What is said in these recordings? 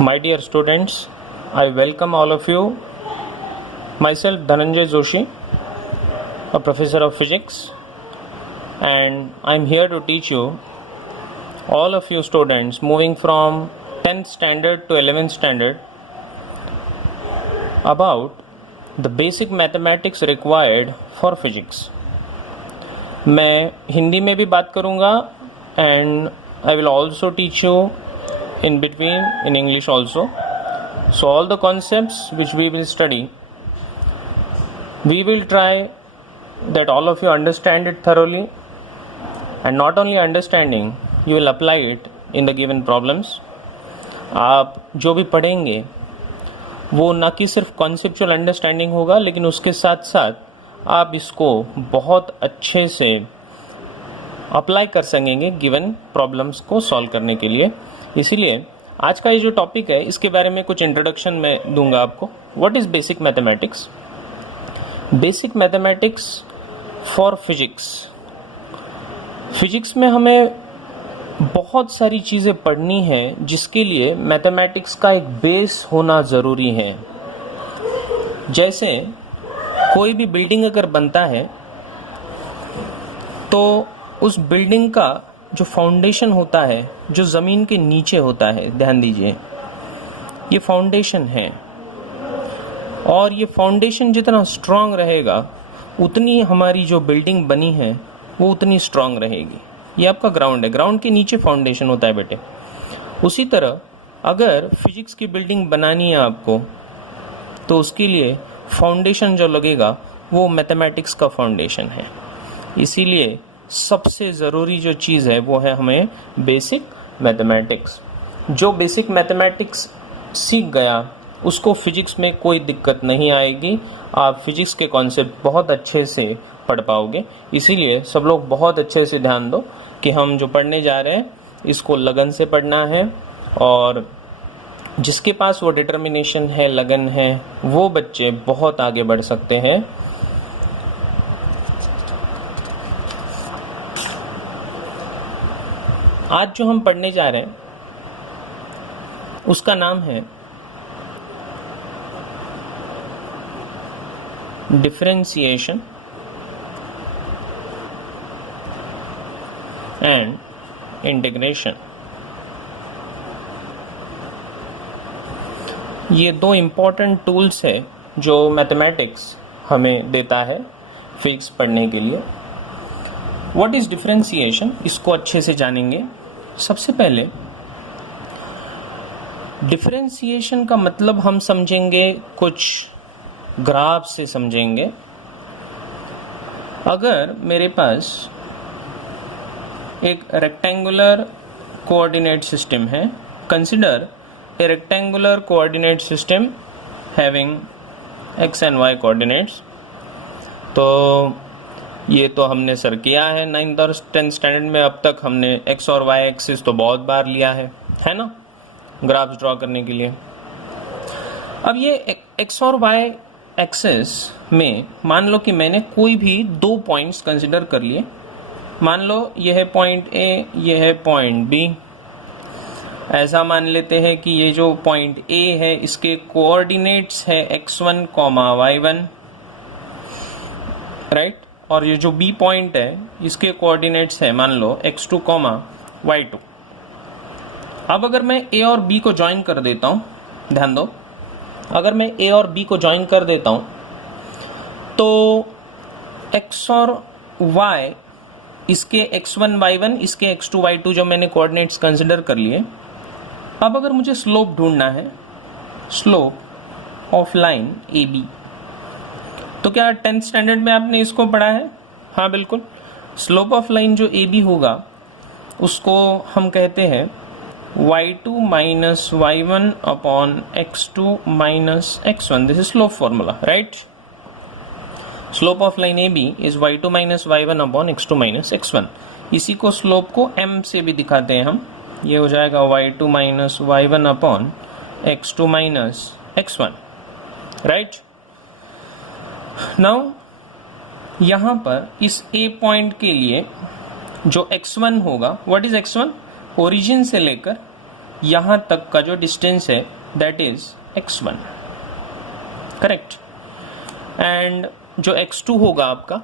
My dear students, I welcome all of you. Myself Dhananjay Joshi, a professor of physics, and I'm here to teach you, all of you students moving from 10th standard to 11th standard, about the basic mathematics required for physics. मैं हिंदी में भी बात करूँगा and I will also teach you in between in English also. So all the concepts which we will study, we will try that all of you understand it thoroughly, and not only understanding, you will apply it in the given problems. आप जो भी पढ़ेंगे वो ना कि सिर्फ conceptual understanding होगा, लेकिन उसके साथ साथ आप इसको बहुत अच्छे से अप्लाई कर सकेंगे गिवन प्रॉब्लम्स को सॉल्व करने के लिए. इसीलिए आज का ये जो टॉपिक है इसके बारे में कुछ इंट्रोडक्शन मैं दूंगा आपको. What is basic mathematics? Basic mathematics for physics. Physics में हमें बहुत सारी चीज़ें पढ़नी है जिसके लिए मैथमेटिक्स का एक बेस होना ज़रूरी है. जैसे कोई भी बिल्डिंग अगर बनता है तो उस बिल्डिंग का जो फाउंडेशन होता है, जो ज़मीन के नीचे होता है, ध्यान दीजिए, ये फाउंडेशन है, और ये फाउंडेशन जितना स्ट्रांग रहेगा उतनी हमारी जो बिल्डिंग बनी है वो उतनी स्ट्रांग रहेगी. ये आपका ग्राउंड है, ग्राउंड के नीचे फाउंडेशन होता है बेटे. उसी तरह अगर फिजिक्स की बिल्डिंग बनानी है आपको तो उसके लिए फाउंडेशन जो लगेगा वो मैथमेटिक्स का फाउंडेशन है. इसीलिए सबसे ज़रूरी जो चीज़ है वो है हमें बेसिक मैथमेटिक्स. जो बेसिक मैथमेटिक्स सीख गया उसको फिजिक्स में कोई दिक्कत नहीं आएगी. आप फिजिक्स के कॉन्सेप्ट बहुत अच्छे से पढ़ पाओगे. इसीलिए सब लोग बहुत अच्छे से ध्यान दो कि हम जो पढ़ने जा रहे हैं इसको लगन से पढ़ना है, और जिसके पास वो डिटर्मिनेशन है, लगन है, वो बच्चे बहुत आगे बढ़ सकते हैं. आज जो हम पढ़ने जा रहे हैं उसका नाम है डिफरेंशिएशन एंड इंटीग्रेशन. ये दो इम्पॉर्टेंट टूल्स है जो मैथमेटिक्स हमें देता है फिजिक्स पढ़ने के लिए. व्हाट इज डिफरेंशिएशन, इसको अच्छे से जानेंगे. सबसे पहले डिफरेंशिएशन का मतलब हम समझेंगे, कुछ ग्राफ से समझेंगे. अगर मेरे पास एक रेक्टेंगुलर कोऑर्डिनेट सिस्टम है, consider a rectangular coordinate system having X and Y coordinates. तो ये तो हमने सर किया है 9th और 10th स्टैंडर्ड में. अब तक हमने एक्स और वाई एक्सिस तो बहुत बार लिया है ना, ग्राफ्स ड्रॉ करने के लिए. अब ये एक्स और वाई एक्सिस में मान लो कि मैंने कोई भी दो पॉइंट्स कंसिडर कर लिए. मान लो ये है पॉइंट ए, ये है पॉइंट बी. ऐसा मान लेते हैं कि ये जो पॉइंट ए है इसके कोऑर्डिनेट्स है x1, y1, राइट. और ये जो बी पॉइंट है इसके कोऑर्डिनेट्स है मान लो x2, y2. अब अगर मैं ए और बी को ज्वाइन कर देता हूं, ध्यान दो, अगर मैं ए और बी को ज्वाइन कर देता हूं तो x और y इसके x1, y1, इसके x2, y2 जो मैंने कोऑर्डिनेट्स कंसिडर कर लिए. अब अगर मुझे स्लोप ढूंढना है, slope of line A B, तो क्या 10th स्टैंडर्ड में आपने इसको पढ़ा है? हाँ बिल्कुल. स्लोप ऑफ लाइन जो ए बी होगा उसको हम कहते हैं y2 minus y1 upon x2 minus x1. This is slope formula, right. Slope of line A B is y2 minus y1 upon x2 minus x1. इसी को स्लोप को m से भी दिखाते हैं हम. ये हो जाएगा y2 minus y1 upon x2 minus x1, right. Now यहां पर इस ए पॉइंट के लिए जो x1 होगा, व्हाट इज x1? ओरिजिन से लेकर यहाँ तक का जो डिस्टेंस है that is x1, correct. And जो x2 होगा आपका,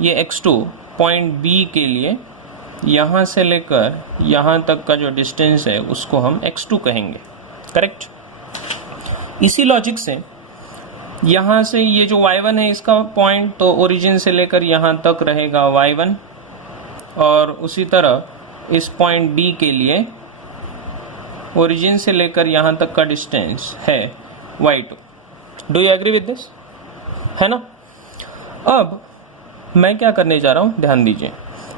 ये x2 पॉइंट B के लिए यहाँ से लेकर यहाँ तक का जो डिस्टेंस है उसको हम x2 कहेंगे, करेक्ट। इसी लॉजिक से यहाँ से ये जो y1 है इसका पॉइंट, तो ओरिजिन से लेकर यहाँ तक रहेगा y1, और उसी तरह इस पॉइंट B के लिए ओरिजिन से लेकर यहाँ तक का डिस्टेंस है y2। Do you agree with this, है ना। अब मैं क्या करने जा रहा हूँ, ध्यान दीजिए।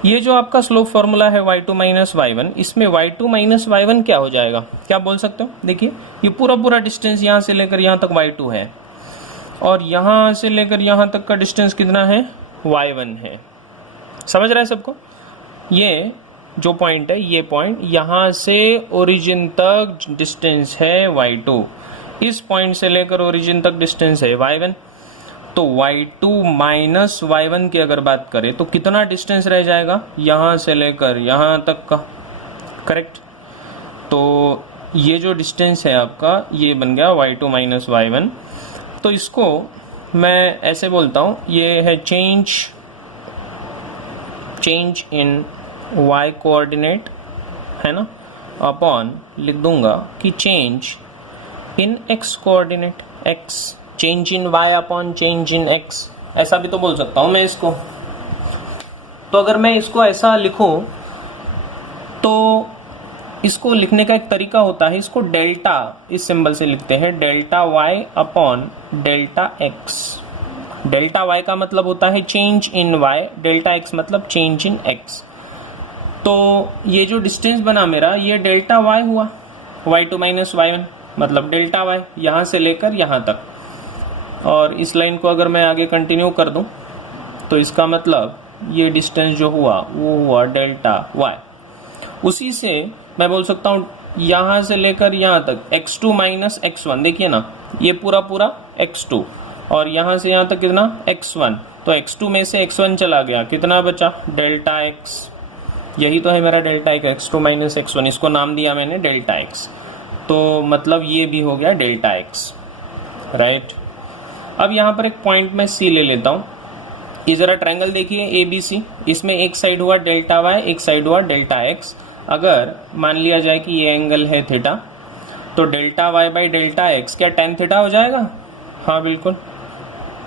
ये जो आपका स्लोप फॉर्मूला है y2 माइनस y1, इसमें y2 माइनस y1 क्या हो जाएगा, क्या बोल सकते हो। देखिए ये पूरा डिस्टेंस यहाँ से लेकर यहाँ तक y2 है, और यहाँ से लेकर यहाँ तक का डिस्टेंस कितना है, y1 है। समझ रहा है सबको। ये जो पॉइंट है, ये पॉइंट यहाँ से ओरिजिन तक डिस्टेंस है y2, इस पॉइंट से लेकर ओरिजिन तक डिस्टेंस है y1। तो y2 माइनस y1 की अगर बात करें तो कितना डिस्टेंस रह जाएगा, यहाँ से लेकर यहाँ तक का, करेक्ट। तो ये जो डिस्टेंस है आपका ये बन गया y2 माइनस y1। तो इसको मैं ऐसे बोलता हूँ, ये है चेंज इन y कोऑर्डिनेट, है ना, अपॉन लिख दूंगा कि change in x coordinate, x change in y upon change in x, ऐसा भी तो बोल सकता हूं मैं इसको। तो अगर मैं इसको ऐसा लिखूं तो इसको लिखने का एक तरीका होता है, इसको डेल्टा इस सिंबल से लिखते हैं, delta y upon delta x। Delta y का मतलब होता है change in y, delta x मतलब चेंज इन x। तो ये जो डिस्टेंस बना मेरा, ये डेल्टा y हुआ, y2 माइनस y1 मतलब डेल्टा y, यहाँ से लेकर यहाँ तक। और इस लाइन को अगर मैं आगे कंटिन्यू कर दूं तो इसका मतलब ये डिस्टेंस जो हुआ वो हुआ डेल्टा y। उसी से मैं बोल सकता हूँ यहाँ से लेकर यहाँ तक x2 माइनस x1, देखिए ना ये पूरा x2, और यहाँ से यहाँ तक कितना x1, तो x2 में से x1 चला गया, कितना बचा डेल्टा x। यही तो है मेरा डेल्टा x2 माइनस x1, इसको नाम दिया मैंने डेल्टा x। तो मतलब ये भी हो गया डेल्टा x, राइट। अब यहाँ पर एक पॉइंट मैं C ले लेता हूँ। ये जरा ट्रायंगल देखिए ABC, इसमें एक साइड हुआ डेल्टा y, एक साइड हुआ डेल्टा x। अगर मान लिया जाए कि ये एंगल है थीटा, तो delta y by delta x क्या tan थीटा हो जाएगा। हाँ बिल्कुल,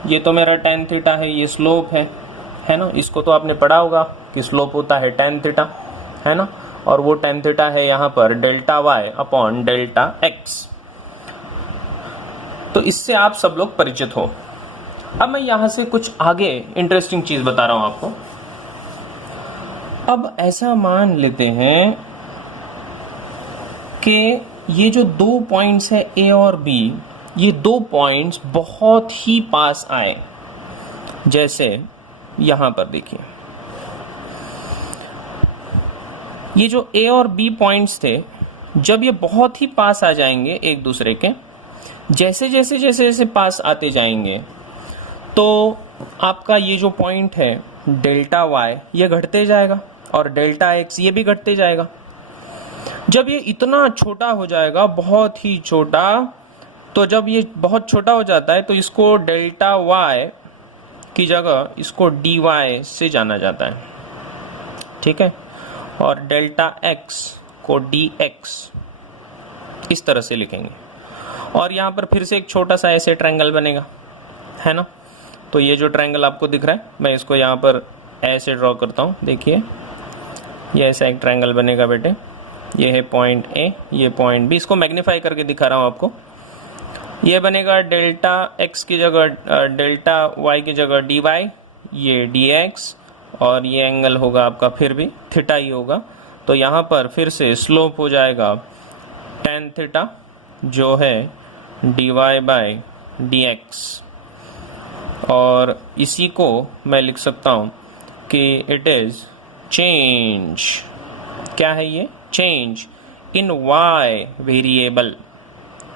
ये तो मेरा tan थीटा है, ये स्लोप है ना। इसको तो आपने पढ़ा होगा कि स्लोप होता है tan थीटा, है ना। और वो tan थीटा है यहाँ पर delta y upon delta x। तो इससे आप सब लोग परिचित हो। अब मैं यहां से कुछ आगे इंटरेस्टिंग चीज बता रहा हूं आपको। अब ऐसा मान लेते हैं कि ये जो दो पॉइंट्स है A और B, ये दो पॉइंट्स बहुत ही पास आए। जैसे यहां पर देखिए, ये जो A और B पॉइंट्स थे, जब ये बहुत ही पास आ जाएंगे एक दूसरे के, जैसे पास आते जाएंगे तो आपका ये जो पॉइंट है डेल्टा y ये घटते जाएगा और डेल्टा x ये भी घटते जाएगा। जब ये इतना छोटा हो जाएगा, बहुत ही छोटा, तो जब ये बहुत छोटा हो जाता है तो इसको डेल्टा y की जगह इसको dy से जाना जाता है, ठीक है। और डेल्टा x को dx इस तरह से लिखेंगे। और यहाँ पर फिर से एक छोटा सा ऐसे ट्रायंगल बनेगा, है ना। तो ये जो ट्रायंगल आपको दिख रहा है, मैं इसको यहाँ पर ऐसे ड्रॉ करता हूँ। देखिए ये ऐसा एक ट्रायंगल बनेगा बेटे। ये है पॉइंट A, ये पॉइंट B। इसको मैग्नीफाई करके दिखा रहा हूँ आपको। ये बनेगा डेल्टा x की जगह डेल्टा y की जगह dy, ये dx, और ये एंगल होगा आपका फिर भी थीटा ही होगा। तो यहाँ पर फिर से स्लोप हो जाएगा tan थीटा, जो है dy बाई dx। और इसी को मैं लिख सकता हूँ कि इट इज चेंज, क्या है ये, चेंज इन y वेरिएबल।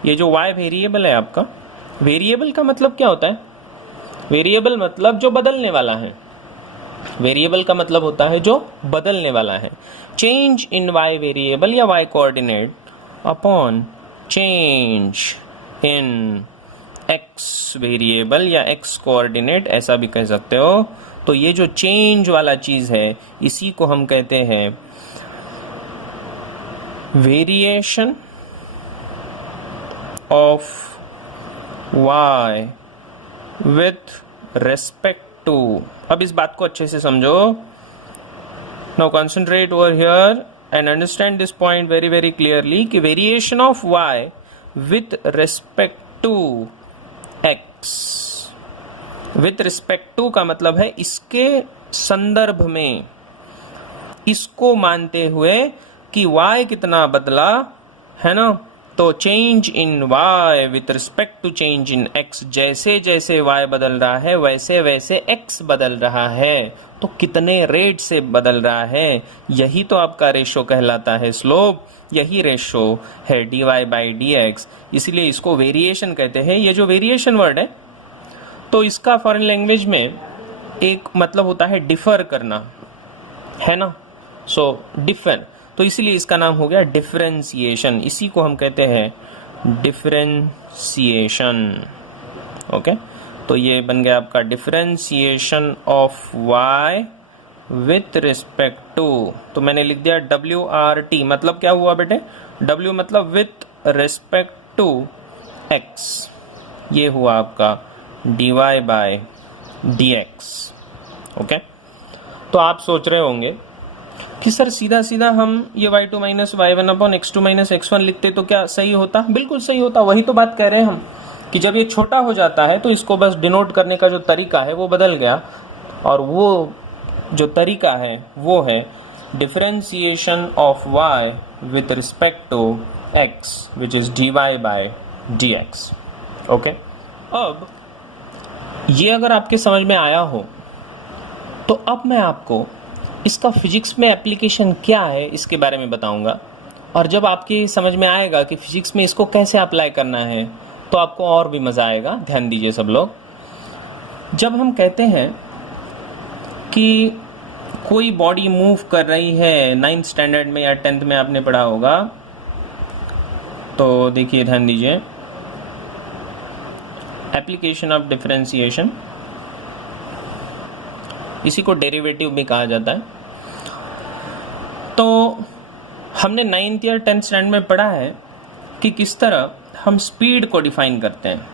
ये जो y वेरिएबल है आपका, वेरिएबल का मतलब क्या होता है, वेरिएबल मतलब जो बदलने वाला है। वेरिएबल का मतलब होता है जो बदलने वाला है। चेंज इन y वेरिएबल या y कोऑर्डिनेट अपॉन चेंज इन एक्स वेरिएबल या एक्स कोऑर्डिनेट, ऐसा भी कह सकते हो। तो ये जो चेंज वाला चीज है इसी को हम कहते हैं variation of y with respect to. अब इस बात को अच्छे से समझो। Now concentrate over here and understand this point very very clearly कि variation of y with respect to x, with respect to का मतलब है इसके संदर्भ में, इसको मानते हुए कि y कितना बदला है ना। तो change in y with respect to change in x, जैसे जैसे y बदल रहा है वैसे वैसे x बदल रहा है। तो कितने रेट से बदल रहा है, यही तो आपका रेशो कहलाता है, स्लोप। यही रेशो है dy बाई dx, इसलिए इसको वेरिएशन कहते हैं। ये जो वेरिएशन वर्ड है तो इसका फॉरेन लैंग्वेज में एक मतलब होता है डिफर करना, है ना। सो डिफर, तो इसीलिए इसका नाम हो गया डिफरेंशिएशन। इसी को हम कहते हैं डिफरेंशिएशन। ओके, तो ये बन गया आपका differentiation of y with respect to. तो मैंने लिख दिया WRT, मतलब क्या हुआ बेटे, W मतलब विथ रिस्पेक्ट टू x, ये हुआ आपका dy बाय dx। ओके, तो आप सोच रहे होंगे कि सर सीधा सीधा हम ये y2 minus y1 upon x2 minus x1 लिखते तो क्या सही होता। बिल्कुल सही होता, वही तो बात कह रहे हैं हम कि जब ये छोटा हो जाता है तो इसको बस डिनोट करने का जो तरीका है वो बदल गया, और वो जो तरीका है वो है differentiation of y with respect to x which is dy by dx। Okay, अब ये अगर आपके समझ में आया हो तो अब मैं आपको इसका फिजिक्स में एप्लीकेशन क्या है इसके बारे में बताऊंगा। और जब आपकी समझ में आएगा कि फिजिक्स में इसको कैसे अप्लाई करना है तो आपको और भी मजा आएगा। ध्यान दीजिए सब लोग, जब हम कहते हैं कि कोई बॉडी मूव कर रही है, 9th स्टैंडर्ड में या 10th में आपने पढ़ा होगा, तो देखिए ध्यान दीजिए, एप्लीकेशन ऑफ डिफरेंशिएशन, इसी को डेरिवेटिव भी कहा जाता है। तो हमने 9th या 10th स्टैंडर्ड में पढ़ा है कि किस तरह हम स्पीड को डिफाइन करते हैं।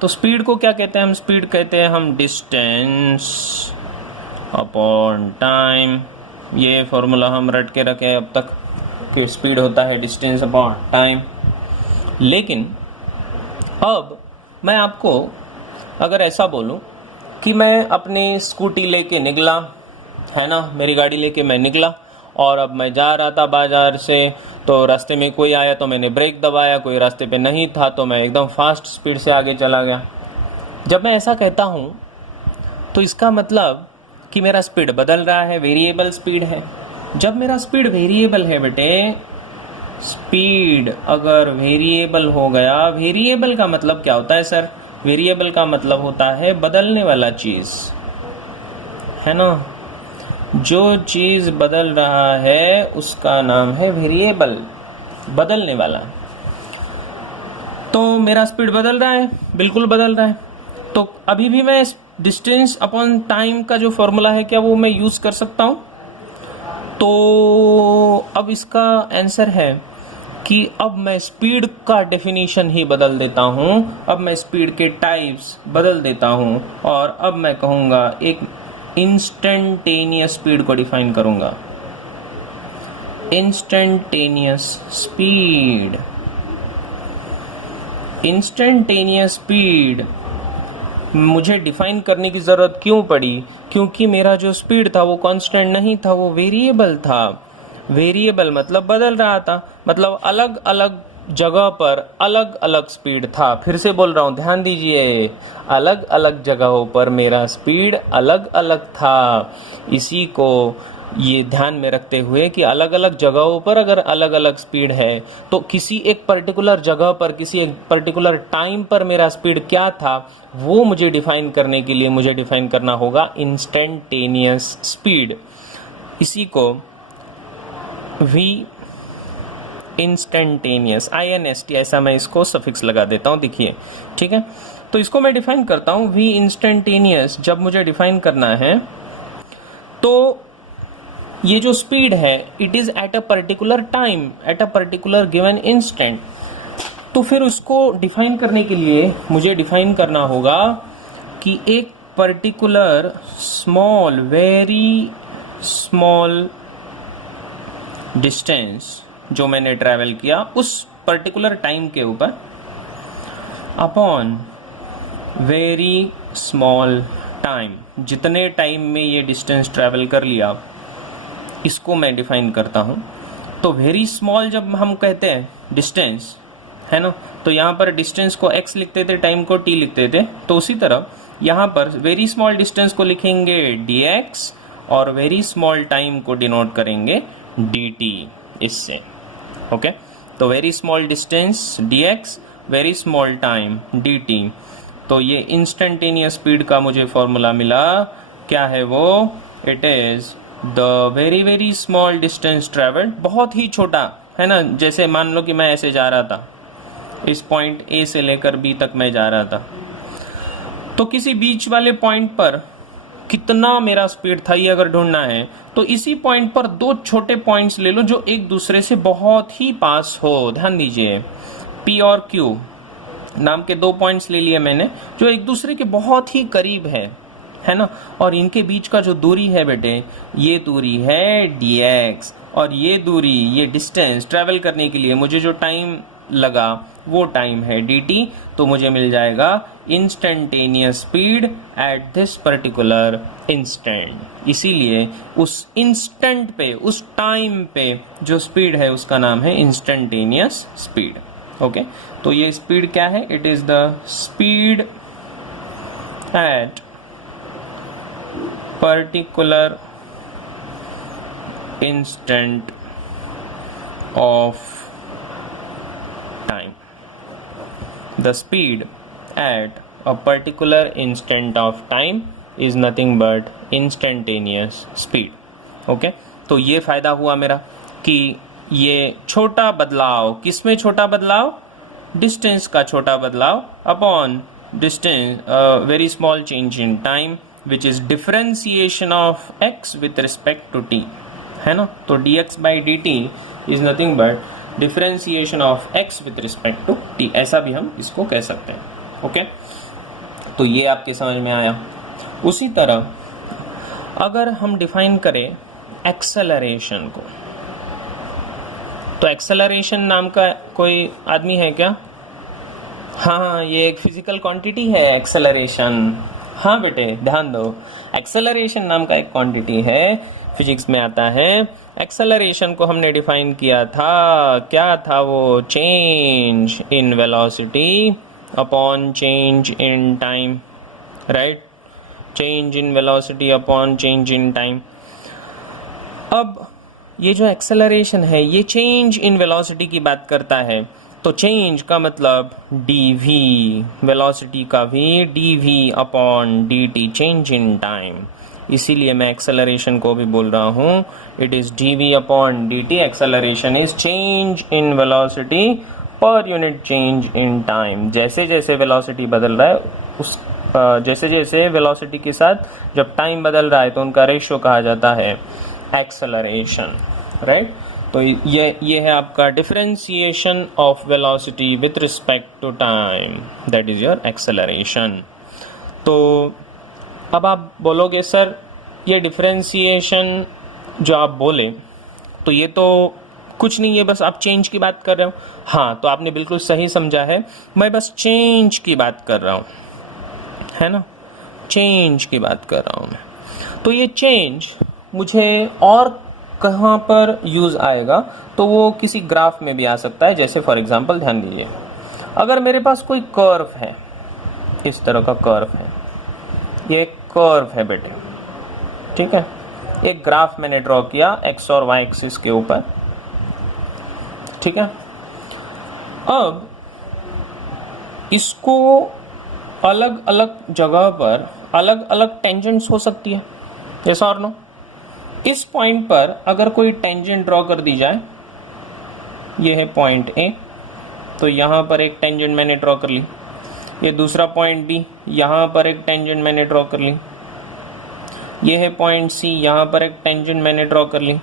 तो स्पीड को क्या कहते हैं हम, स्पीड कहते हैं हम डिस्टेंस अपॉन टाइम। ये फॉर्मूला हम रट के रखे अब तक कि स्पीड होता है डिस्टेंस अपॉन टाइम। लेकिन अब मैं आपको अगर ऐसा बोलूं कि मैं अपनी स्कूटी लेके निकला, है ना, मेरी गाड़ी लेके मैं निकला और अब मैं जा रहा था बाजार से, तो रास्ते में कोई आया तो मैंने ब्रेक दबाया, कोई रास्ते पे नहीं था तो मैं एकदम फास्ट स्पीड से आगे चला गया। जब मैं ऐसा कहता हूँ तो इसका मतलब कि मेरा स्पीड बदल रहा है, वेरिएबल स्पीड है। जब मेरा स्पीड वेरिएबल है बेटे, स्पीड अगर वेरिएबल हो गया, वेरिएबल का मतलब क्या होता है सर, वेरिएबल का मतलब होता है बदलने वाला चीज, है ना। जो चीज बदल रहा है उसका नाम है वेरिएबल, बदलने वाला। तो मेरा स्पीड बदल रहा है, बिल्कुल बदल रहा है। तो अभी भी मैं डिस्टेंस अपॉन टाइम का जो फॉर्मूला है क्या वो मैं यूज कर सकता हूं। तो अब इसका आंसर है कि अब मैं स्पीड का डेफिनेशन ही बदल देता हूं, अब मैं स्पीड के टाइप्स बदल देता हूं और अब मैं कहूंगा एक इंस्टेंटेनियस स्पीड को डिफाइन करूंगा। इंस्टेंटेनियस स्पीड, इंस्टेंटेनियस स्पीड मुझे डिफाइन करने की जरूरत क्यों पड़ी, क्योंकि मेरा जो स्पीड था वो कांस्टेंट नहीं था, वो वेरिएबल था। वेरिएबल मतलब बदल रहा था, मतलब अलग अलग जगह पर अलग अलग स्पीड था। फिर से बोल रहा हूं, ध्यान दीजिए, अलग अलग जगहों पर मेरा स्पीड अलग अलग था। इसी को ये ध्यान में रखते हुए कि अलग अलग जगहों पर अगर अलग अलग स्पीड है तो किसी एक पर्टिकुलर जगह पर, किसी एक पर्टिकुलर टाइम पर मेरा स्पीड क्या था वो मुझे डिफाइन करने के लिए मुझे डिफाइन करना होगा इंस्टेंटेनियस स्पीड। इसी को v इंस्टेंटेनियस, INST, ऐसा मैं इसको सफिक्स लगा देता हूं, देखिए, ठीक है। तो इसको मैं डिफाइन करता हूं, v इंस्टेंटेनियस जब मुझे डिफाइन करना है तो ये जो स्पीड है it is at a particular time, at a particular given instant. तो फिर उसको डिफाइन करने के लिए मुझे डिफाइन करना होगा कि एक particular small, very small distance जो मैंने ट्रैवल किया उस पर्टिकुलर टाइम के ऊपर अपॉन वेरी स्मॉल टाइम, जितने टाइम में ये डिस्टेंस ट्रैवल कर लिया इसको मैं डिफाइन करता हूं। तो वेरी स्मॉल जब हम कहते हैं डिस्टेंस, है ना, तो यहां पर डिस्टेंस को x लिखते थे, टाइम को t लिखते थे। तो उसी तरह यहां पर वेरी स्मॉल डिस्टेंस को लिखेंगे dx और वेरी स्मॉल टाइम को डिनोट करेंगे dt इससे। ओके, तो very small distance dx, very small time dt। तो ये इंस्टेंटेनियस स्पीड का मुझे फॉर्मूला मिला, क्या है वो, it is the very very small distance travelled, बहुत ही छोटा, है ना। जैसे मान लो कि मैं ऐसे जा रहा था, इस पॉइंट A से लेकर B तक मैं जा रहा था, तो किसी बीच वाले पॉइंट पर कितना मेरा स्पीड था ये अगर ढूंढना है तो इसी पॉइंट पर दो छोटे पॉइंट्स ले लो जो एक दूसरे से बहुत ही पास हो। ध्यान दीजिए, P और Q नाम के दो पॉइंट्स ले लिए मैंने जो एक दूसरे के बहुत ही करीब है ना, और इनके बीच का जो दूरी है बेटे, ये दूरी है dx, और ये दूरी, ये डिस्टेंस ट्रेवल करने के लिए मुझे जो टाइम लगा वो टाइम है dt। तो मुझे मिल जाएगा instantaneous speed at this particular instant. इसीलिए उस इंस्टेंट पे, उस टाइम पे जो स्पीड है उसका नाम है इंस्टेंटेनियस स्पीड। ओके, तो ये स्पीड क्या है, it is the speed at particular instant of time. The speed at a particular instant of time is nothing but instantaneous speed. Okay? तो ये फायदा हुआ मेरा कि ये छोटा बदलाव, किसमें छोटा बदलाव, डिस्टेंस का छोटा बदलाव upon distance, very small change in time which is differentiation of x with respect to t, है ना। तो dx by dt is nothing but differentiation of x with respect to t, ऐसा भी हम इसको कह सकते हैं। ओके, तो ये आपके समझ में आया। उसी तरह अगर हम डिफाइन करें एक्सेलरेशन को, तो एक्सेलरेशन नाम का कोई आदमी है क्या? हाँ, ये एक फिजिकल क्वांटिटी है एक्सेलरेशन। हाँ बेटे ध्यान दो, एक्सेलरेशन नाम का एक क्वांटिटी है, फिजिक्स में आता है। एक्सेलरेशन को हमने डिफाइन किया था, क्या था वो, change in velocity upon change in time, right, change in velocity upon change in time. अब ये जो एक्सेलरेशन है ये चेंज इन वेलोसिटी की बात करता है, तो चेंज का मतलब dv, वेलोसिटी का v, dv upon dt, change in time. इसीलिए मैं एक्सेलरेशन को भी बोल रहा हूँ, it is dv upon dt। Acceleration is change in velocity per unit change in time. जैसे जैसे वेलोसिटी बदल रहा है उस जैसे जैसे वेलोसिटी के साथ जब टाइम बदल रहा है तो उनका रेशियो कहा जाता है एक्सेलरेशन, राइट। तो ये है आपका differentiation of velocity with respect to time, that is your acceleration. तो अब आप बोलोगे सर ये डिफरेंशिएशन जो आप बोले तो ये तो कुछ नहीं है, बस आप चेंज की बात कर रहे हो। हाँ, तो आपने बिल्कुल सही समझा है, मैं बस चेंज की बात कर रहा हूँ, है ना, चेंज की बात कर रहा हूँ मैं। तो ये चेंज मुझे और कहाँ पर यूज आएगा, तो वो किसी ग्राफ में भी आ सकता है। जैसे फॉर एग्जांपल ध्यान दीजिए, अगर मेरे पास कोई कर्व है, इस तरह का कर्व है, ये एक कर्व है बेटे, ठीक है, एक ग्राफ मैंने ड्रॉ किया x और y एक्सिस के ऊपर, ठीक है। अब इसको अलग अलग जगह पर अलग अलग टेंजेंट्स हो सकती है, यस और नो। इस पॉइंट पर अगर कोई टेंजेंट ड्रॉ कर दी जाए ये है पॉइंट ए, तो यहाँ पर एक टेंजेंट मैंने ड्रॉ कर ली। ये दूसरा पॉइंट बी, यहाँ पर एक टेंजेंट मैंने ड्रॉ कर ली। ये है पॉइंट सी, यहाँ पर एक टेंजेंट मैंने ड्रॉ कर ली।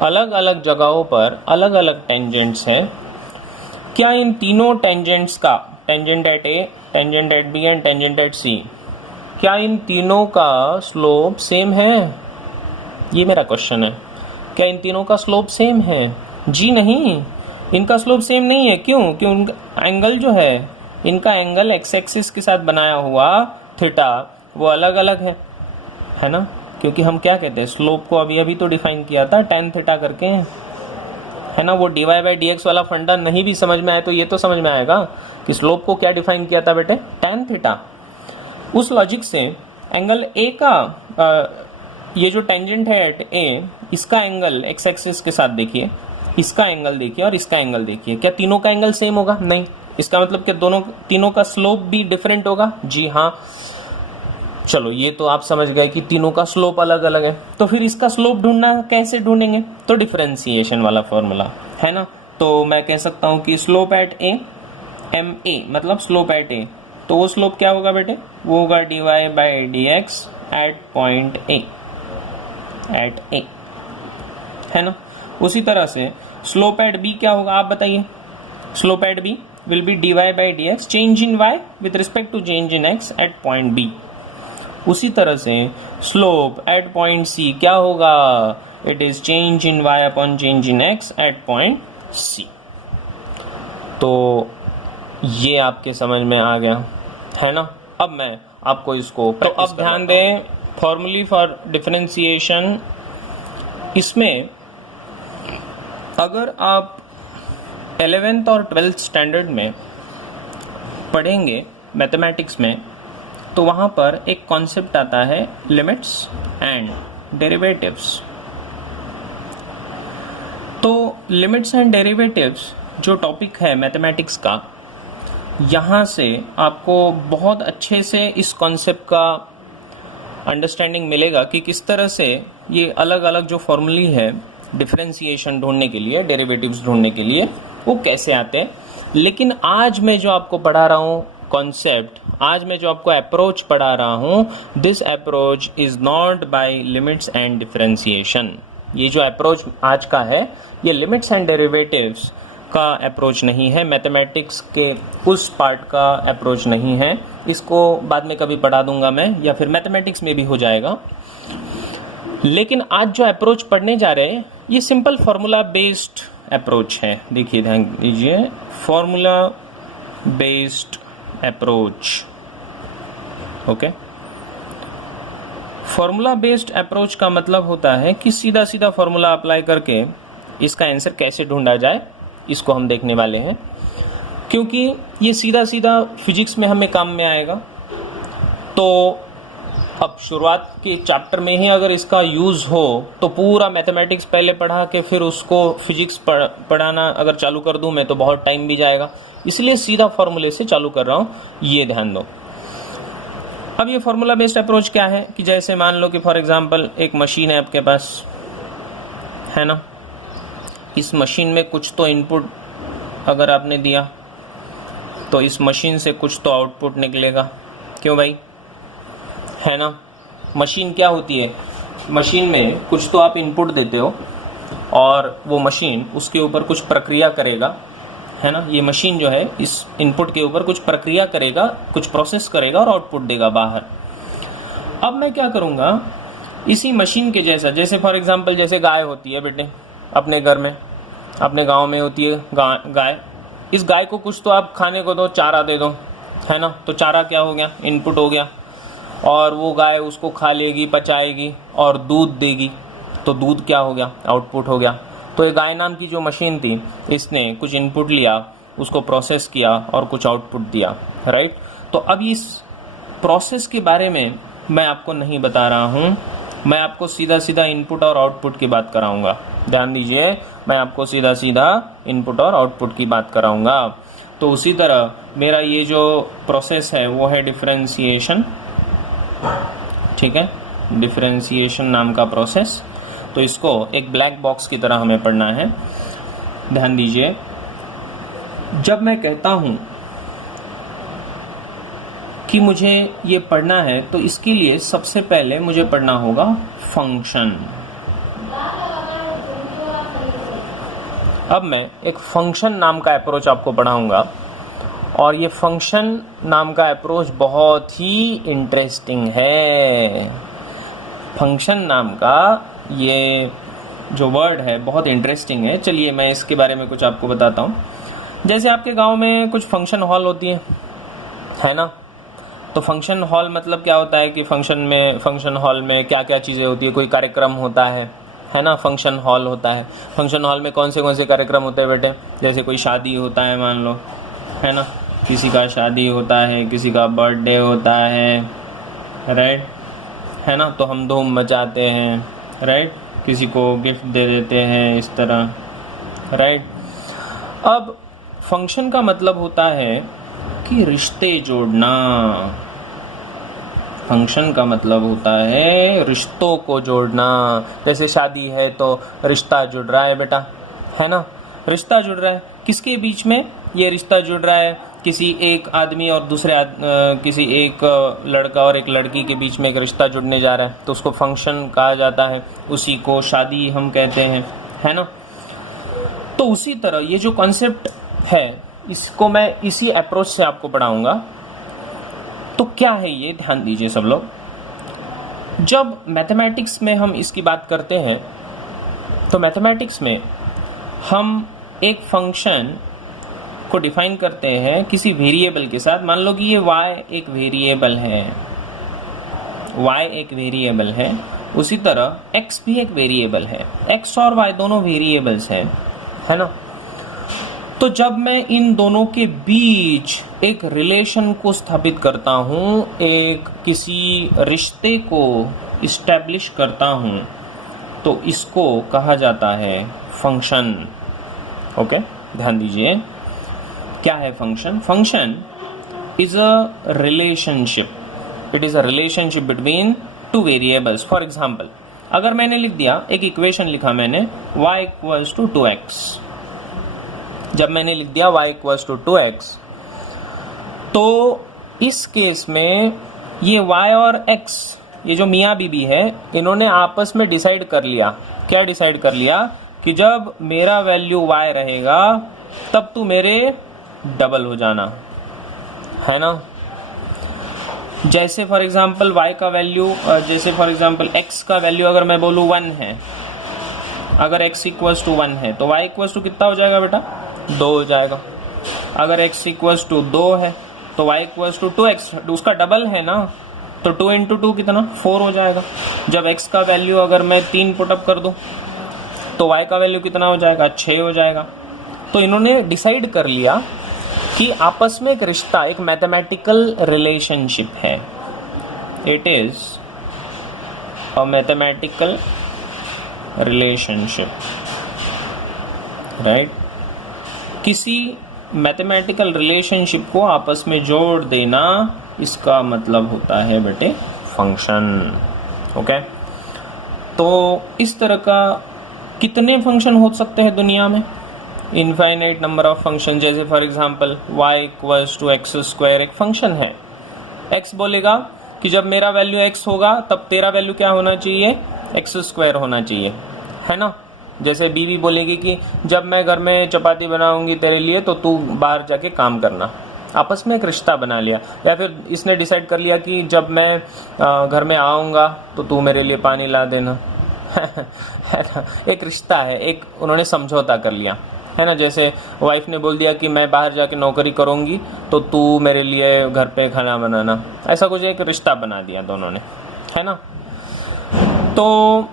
अलग अलग जगहों पर अलग अलग टेंजेंट्स हैं। क्या इन तीनों टेंजेंट्स का, tangent at A, tangent at B and tangent at C, क्या इन तीनों का स्लोप सेम है? ये मेरा क्वेश्चन है। क्या इन तीनों का स्लोप सेम है? जी नहीं, इनका स्लोप सेम नहीं है। क्यों? क्यों? एंगल जो है, इनका एंगल एक्स एक्सिस के साथ बनाया हुआ थीटा वो अलग अलग है ना? क्योंकि हम क्या कहते हैं, स्लोप को अभी अभी तो डिफाइन किया था tan थीटा करके, है ना? वो dy बाई dx वाला फंडा नहीं भी समझ में आए तो ये तो समझ में आएगा कि स्लोप को क्या डिफाइन किया था बेटे, tan थीटा। उस लॉजिक से एंगल ए का ये जो टेंजेंट है एट ए, इसका एंगल एक्स एक्सिस के साथ देखिए, इसका एंगल देखिए और इसका एंगल देखिए। क्या तीनों का एंगल सेम होगा? नहीं। इसका मतलब कि तीनों का स्लोप भी डिफरेंट होगा? जी हाँ। चलो ये तो आप समझ गए कि तीनों का स्लोप अलग अलग है। तो फिर इसका स्लोप ढूंढना कैसे ढूंढेंगे? तो डिफरेंशिएशन वाला फॉर्मूला है ना। तो मैं कह सकता हूं कि slope at A, M A मतलब स्लोप एट ए, तो वो स्लोप क्या होगा बेटे? वो होगा dy by D X at point A, at A, है ना। उसी तरह से स्लोप एट बी क्या होगा आप बताइए? Slope at B will be dy by dx change in y with respect to change in x at point b। उसी तरह से स्लोप एट पॉइंट c क्या होगा? It is change in y upon change in x at point c। तो ये आपके समझ में आ गया है ना। अब मैं आपको इसको तो अब ध्यान दें, फॉर्मूली फॉर डिफरेंशिएशन, इसमें अगर आप 11th और 12th स्टैंडर्ड में पढ़ेंगे मैथमेटिक्स में, तो वहाँ पर एक कॉन्सेप्ट आता है लिमिट्स एंड डेरिवेटिव्स। तो लिमिट्स एंड डेरिवेटिव्स जो टॉपिक है मैथमेटिक्स का, यहाँ से आपको बहुत अच्छे से इस कॉन्सेप्ट का अंडरस्टैंडिंग मिलेगा कि किस तरह से ये अलग अलग जो फॉर्मूली है डिफरेंशिएशन ढूंढने के लिए, डेरिवेटिव्स ढूंढने के लिए, वो कैसे आते हैं। लेकिन आज मैं जो आपको पढ़ा रहा हूँ कॉन्सेप्ट, आज मैं जो आपको अप्रोच पढ़ा रहा हूँ, this approach is not by limits and differentiation. ये जो अप्रोच आज का है, ये लिमिट्स एंड डेरिवेटिव्स का अप्रोच नहीं है, मैथमेटिक्स के उस पार्ट का अप्रोच नहीं है। इसको बाद में कभी पढ़ा दूंगा मैं, या फिर मैथमेटिक्स में भी हो जाएगा। लेकिन आज जो अप्रोच पढ़ने जा रहे हैं, ये सिंपल फॉर्मूला बेस्ड अप्रोच है। देखिए ध्यान दीजिए, formula based approach. Okay, formula based approach का मतलब होता है कि सीधा सीधा फॉर्मूला अप्लाई करके इसका आंसर कैसे ढूंढा जाए, इसको हम देखने वाले हैं। क्योंकि ये सीधा सीधा फिजिक्स में हमें काम में आएगा। तो अब शुरुआत के चैप्टर में ही अगर इसका यूज़ हो तो पूरा मैथमेटिक्स पहले पढ़ा के फिर उसको फिजिक्स पढ़ाना अगर चालू कर दूं मैं तो बहुत टाइम भी जाएगा। इसलिए सीधा फॉर्मूले से चालू कर रहा हूं, ये ध्यान दो। अब ये फॉर्मूला बेस्ड अप्रोच क्या है कि जैसे मान लो कि फॉर एग्जांपल एक मशीन है आपके पास, है ना। इस मशीन में कुछ तो इनपुट अगर आपने दिया तो इस मशीन से कुछ तो आउटपुट निकलेगा। क्यों भाई, है ना। मशीन क्या होती है, मशीन में कुछ तो आप इनपुट देते हो और वो मशीन उसके ऊपर कुछ प्रक्रिया करेगा, है ना। ये मशीन जो है इस इनपुट के ऊपर कुछ प्रक्रिया करेगा, कुछ प्रोसेस करेगा और आउटपुट देगा बाहर। अब मैं क्या करूँगा, इसी मशीन के जैसा, जैसे फॉर एग्जांपल जैसे गाय होती है बेटे अपने घर में, अपने गांव में होती है गाय। इस गाय को कुछ तो आप खाने को दो, चारा दे दो, है ना। तो चारा क्या हो गया, इनपुट हो गया, और वो गाय उसको खा लेगी, पचाएगी और दूध देगी। तो दूध क्या हो गया, आउटपुट हो गया। तो ये गाय नाम की जो मशीन थी, इसने कुछ इनपुट लिया, उसको प्रोसेस किया और कुछ आउटपुट दिया, राइट। तो अब इस प्रोसेस के बारे में मैं आपको नहीं बता रहा हूँ, मैं आपको सीधा सीधा इनपुट और आउटपुट की बात कराऊंगा। ध्यान दीजिए, मैं आपको सीधा सीधा इनपुट और आउटपुट की बात कराऊंगा। तो उसी तरह मेरा ये जो प्रोसेस है वो है डिफरेंशिएशन, ठीक है, डिफरेंशिएशन नाम का प्रोसेस। तो इसको एक ब्लैक बॉक्स की तरह हमें पढ़ना है। ध्यान दीजिए, जब मैं कहता हूं कि मुझे ये पढ़ना है तो इसके लिए सबसे पहले मुझे पढ़ना होगा फंक्शन। अब मैं एक फंक्शन नाम का अप्रोच आपको पढ़ाऊंगा और ये फंक्शन नाम का अप्रोच बहुत ही इंटरेस्टिंग है। फंक्शन नाम का ये जो वर्ड है बहुत इंटरेस्टिंग है। चलिए मैं इसके बारे में कुछ आपको बताता हूँ। जैसे आपके गांव में कुछ फंक्शन हॉल होती है ना, तो फंक्शन हॉल मतलब क्या होता है कि फंक्शन हॉल में क्या क्या चीज़ें होती है, कोई कार्यक्रम होता है ना, फंक्शन हॉल होता है। फंक्शन हॉल में कौन से कार्यक्रम होते हैं बेटे, जैसे कोई शादी होता है मान लो, है ना, किसी का शादी होता है, किसी का बर्थडे होता है, राइट, है ना, तो हम धूम मचाते हैं, राइट, किसी को गिफ्ट दे देते हैं इस तरह, राइट। अब फंक्शन का मतलब होता है कि रिश्ते जोड़ना। फंक्शन का मतलब होता है रिश्तों को जोड़ना। जैसे शादी है तो रिश्ता जुड़ रहा है बेटा, है ना, रिश्ता जुड़ रहा है। किसके बीच में ये रिश्ता जुड़ रहा है? किसी एक आदमी और किसी एक लड़का और एक लड़की के बीच में एक रिश्ता जुड़ने जा रहा है, तो उसको फंक्शन कहा जाता है, उसी को शादी हम कहते हैं, है ना। तो उसी तरह ये जो कॉन्सेप्ट है इसको मैं इसी अप्रोच से आपको पढ़ाऊंगा। तो क्या है ये, ध्यान दीजिए सब लोग। जब मैथमेटिक्स में हम इसकी बात करते हैं तो मैथमेटिक्स में हम एक फंक्शन को डिफाइन करते हैं किसी वेरिएबल के साथ। मान लो कि ये y एक वेरिएबल है, y एक वेरिएबल है, उसी तरह x भी एक वेरिएबल है। x और y दोनों वेरिएबल्स हैं, है ना। तो जब मैं इन दोनों के बीच एक रिलेशन को स्थापित करता हूं, एक किसी रिश्ते को इस्टेब्लिश करता हूं, तो इसको कहा जाता है फंक्शन। ओके, ध्यान दीजिए, क्या है function? Function is a relationship, it is a relationship between two variables. For example, अगर मैंने लिख दिया, एक इक्वेशन लिखा मैंने y इक्वल्स टू 2x। जब मैंने लिख दिया y इक्वल्स टू 2x, तो इस केस में ये y और x, ये जो मियाँ बीबी है, इन्होंने आपस में डिसाइड कर लिया। क्या डिसाइड कर लिया? कि जब मेरा वैल्यू y रहेगा तब तू मेरे डबल हो जाना, है ना। जैसे फॉर एग्जांपल y का वैल्यू, जैसे फॉर एग्जांपल x का वैल्यू अगर मैं बोलूँ 1 है, अगर x इक्वल्स टू 1 है तो y इक्वल्स टू कितना हो जाएगा बेटा? 2 हो जाएगा। अगर x इक्वल्स टू 2 है तो y इक्वल्स टू 2x, उसका डबल है ना, तो 2 इंटू 2 कितना? 4 हो जाएगा। जब x का वैल्यू अगर मैं 3 पुटअप कर दूं तो y का वैल्यू कितना हो जाएगा? 6 हो जाएगा। तो इन्होंने डिसाइड कर लिया कि आपस में एक रिश्ता, एक मैथमेटिकल रिलेशनशिप है। It is a mathematical relationship, right. किसी मैथमेटिकल रिलेशनशिप को आपस में जोड़ देना, इसका मतलब होता है बेटे फंक्शन। ओके, तो इस तरह का कितने फंक्शन हो सकते हैं दुनिया में? Infinite number of function. जैसे for example y equals to X square एक फंक्शन है। x बोलेगा कि जब मेरा वैल्यू x होगा तब तेरा वैल्यू क्या होना चाहिए? एक्स स्क्वायर होना चाहिए, है ना। जैसे बीवी बोलेगी कि जब मैं घर में चपाती बनाऊंगी तेरे लिए तो तू बाहर जाके काम करना। आपस में एक रिश्ता बना लिया। या फिर इसने डिसाइड कर लिया कि जब मैं घर में आऊँगा तो तू मेरे लिए पानी ला देना है ना, एक रिश्ता है, एक उन्होंने समझौता कर लिया, है ना। जैसे वाइफ ने बोल दिया कि मैं बाहर जाके नौकरी करूँगी तो तू मेरे लिए घर पे खाना बनाना, ऐसा कुछ एक रिश्ता बना दिया दोनों ने, है ना। तो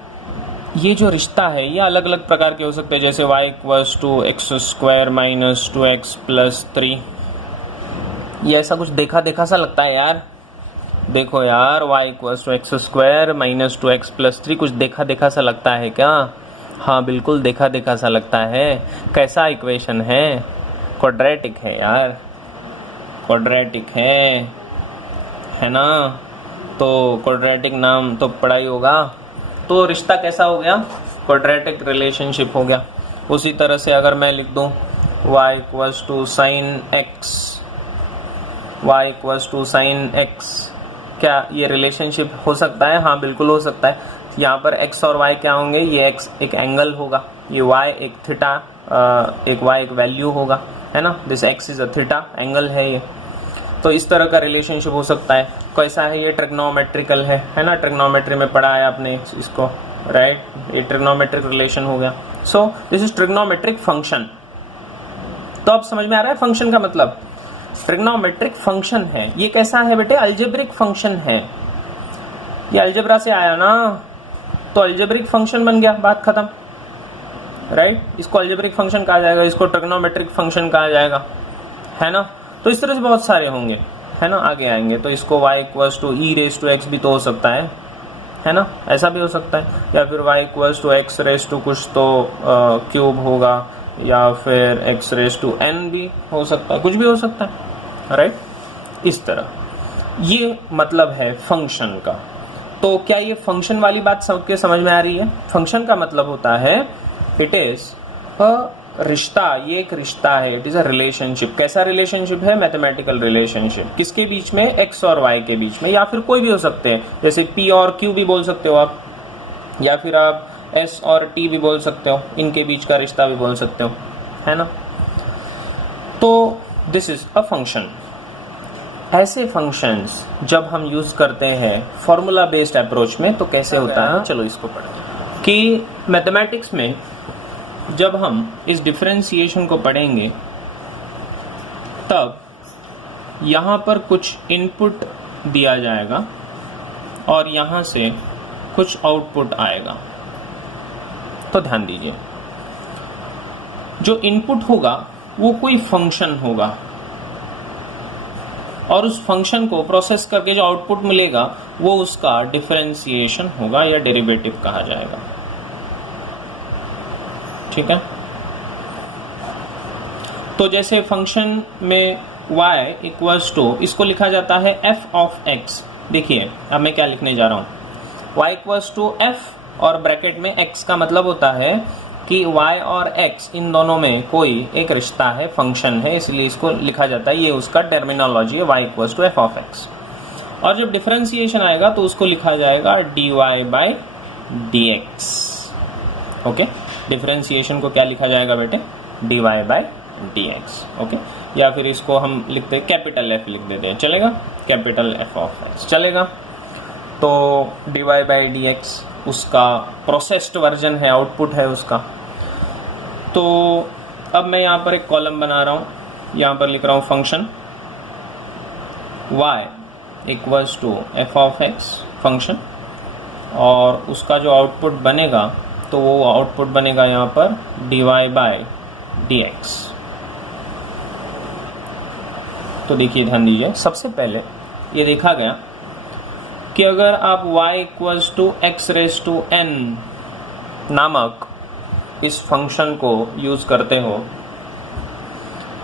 ये जो रिश्ता है ये अलग अलग प्रकार के हो सकते हैं। जैसे y equals to X square minus 2x plus 3। ये ऐसा कुछ देखा देखा सा लगता है यार। देखो यार, y equals to X square minus 2x plus 3 कुछ देखा देखा सा लगता है क्या? हाँ बिल्कुल देखा देखा सा लगता है। कैसा इक्वेशन है? क्वाड्रेटिक है यार, क्वाड्रेटिक है ना। तो क्वाड्रेटिक नाम तो पढ़ा ही होगा। तो रिश्ता कैसा हो गया? क्वाड्रेटिक रिलेशनशिप हो गया। उसी तरह से अगर मैं लिख दूं y equals to sine x, y equals to sine x, क्या ये रिलेशनशिप हो सकता है? हाँ बिल्कुल हो सकता है। यहाँ पर x और y क्या होंगे? ये x एक एंगल होगा, ये y एक थीटा, एक y एक वैल्यू होगा, है ना। This x is a theta, angle है ये। तो इस तरह का रिलेशनशिप हो सकता है। कैसा है ये? ट्रिग्नोमेट्रिकल है ना। ट्रिग्नोमेट्री में पढ़ा है आपने इसको, राइट। ये ट्रिग्नोमेट्रिक रिलेशन हो गया। सो दिस इज ट्रिग्नोमेट्रिक फंक्शन। तो अब समझ में आ रहा है फंक्शन का मतलब? ट्रिग्नोमेट्रिक फंक्शन है। ये कैसा है बेटे? अलजेब्रिक फंक्शन है। ये अलजेब्रा से आया ना, तो अलजेब्रिक फंक्शन बन गया, बात खत्म, राइट। इसको अलजेब्रिक फंक्शन कहा जाएगा, इसको ट्रिग्नोमेट्रिक फंक्शन कहा जाएगा, है ना। तो इस तरह से बहुत सारे होंगे, है ना, आगे आएंगे। तो इसको y equals to E raise to X भी तो हो सकता है ना, ऐसा भी हो सकता है। या फिर y equals to X raise to कुछ तो क्यूब होगा, या फिर x रेस टू n भी हो सकता है, कुछ भी हो सकता है, राइट। इस तरह ये मतलब है फंक्शन का। तो क्या ये फंक्शन वाली बात सबके समझ में आ रही है? फंक्शन का मतलब होता है इट इज अ रिश्ता, ये एक रिश्ता है, इट इज अ रिलेशनशिप। कैसा रिलेशनशिप है? Mathematical relationship. किसके बीच में? x और y के बीच में, या फिर कोई भी हो सकते हैं, जैसे p और q भी बोल सकते हो आप, या फिर आप s और t भी बोल सकते हो, इनके बीच का रिश्ता भी बोल सकते हो, है ना। तो दिस इज अ फंक्शन। ऐसे फंक्शंस जब हम यूज करते हैं फॉर्मूला बेस्ड अप्रोच में, तो कैसे होता है? चलो इसको पढ़ें कि मैथमेटिक्स में जब हम इस डिफरेंशिएशन को पढ़ेंगे तब यहाँ पर कुछ इनपुट दिया जाएगा और यहाँ से कुछ आउटपुट आएगा। तो ध्यान दीजिए, जो इनपुट होगा वो कोई फंक्शन होगा, और उस फंक्शन को प्रोसेस करके जो आउटपुट मिलेगा वो उसका डिफरेंशिएशन होगा या डेरिवेटिव कहा जाएगा, ठीक है। तो जैसे फंक्शन में y इक्वल्स टू, इसको लिखा जाता है f ऑफ x। देखिए अब मैं क्या लिखने जा रहा हूं, y इक्वल्स टू f और ब्रैकेट में x का मतलब होता है कि y और x इन दोनों में कोई एक रिश्ता है, फंक्शन है, इसलिए इसको लिखा जाता है, ये उसका टर्मिनोलॉजी है, y equals to f of x। और जब डिफरेंशिएशन आएगा तो उसको लिखा जाएगा dy by dx। Okay, differentiation को क्या लिखा जाएगा बेटे? dy by dx। ओके, या फिर इसको हम लिखते हैं कैपिटल F लिख देते हैं, चलेगा? कैपिटल F ऑफ x चलेगा। तो dy बाई dx उसका प्रोसेस्ड वर्जन है, आउटपुट है उसका। तो अब मैं यहाँ पर एक कॉलम बना रहा हूँ, यहाँ पर लिख रहा हूँ function y equals to f of x function, और उसका जो आउटपुट बनेगा तो वो आउटपुट बनेगा यहाँ पर dy बाई dx। तो देखिए ध्यान दीजिए, सबसे पहले ये देखा गया कि अगर आप y equals to X raise to n नामक इस फंक्शन को यूज करते हो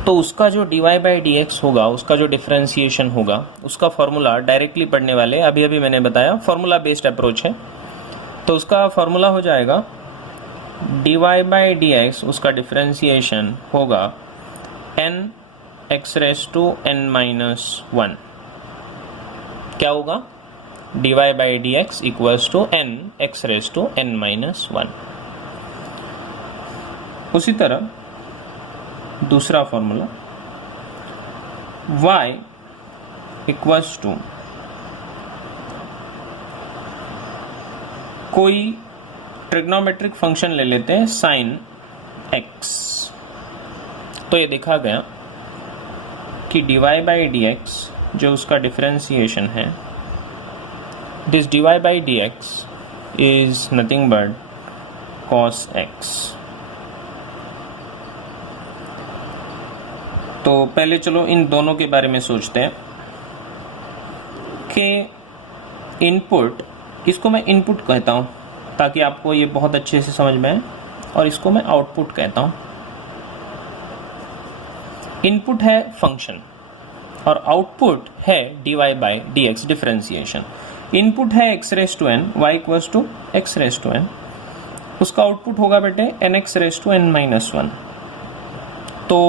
तो उसका जो dy बाई dx होगा, उसका जो डिफरेंशिएशन होगा, उसका फॉर्मूला डायरेक्टली पढ़ने वाले, अभी अभी मैंने बताया फॉर्मूला बेस्ड अप्रोच है, तो उसका फॉर्मूला हो जाएगा dy बाई dx, उसका डिफरेंशिएशन होगा n X raise to n minus 1। क्या होगा? dy by dx equals to n X raise to n minus 1। उसी तरह दूसरा फॉर्मूला y इक्वल्स टू कोई ट्रिग्नोमेट्रिक फंक्शन ले लेते हैं साइन x। तो ये देखा गया कि dy बाई dx जो उसका डिफरेंशिएशन है, this dy by dx is nothing but cos x। तो पहले चलो इन दोनों के बारे में सोचते हैं कि इनपुट, इसको मैं इनपुट कहता हूं ताकि आपको ये बहुत अच्छे से समझ में आए, और इसको मैं आउटपुट कहता हूं। इनपुट है फंक्शन और आउटपुट है dy by dx differentiation. Input है x raise to n, y equals to x raise to n, उसका आउटपुट होगा बेटे nx raise to n minus 1। तो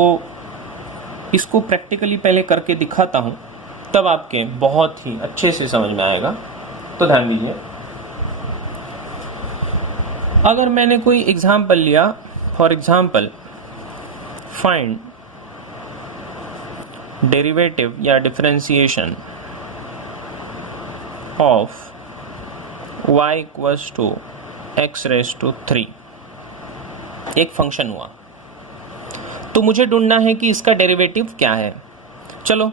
इसको प्रैक्टिकली पहले करके दिखाता हूं, तब आपके बहुत ही अच्छे से समझ में आएगा। तो ध्यान दीजिए, अगर मैंने कोई एग्जाम्पल लिया, फॉर एग्जाम्पल फाइंड डेरिवेटिव या differentiation of y equals to x raise to 3, एक फंक्शन हुआ, तो मुझे ढूंढना है कि इसका डेरिवेटिव क्या है। चलो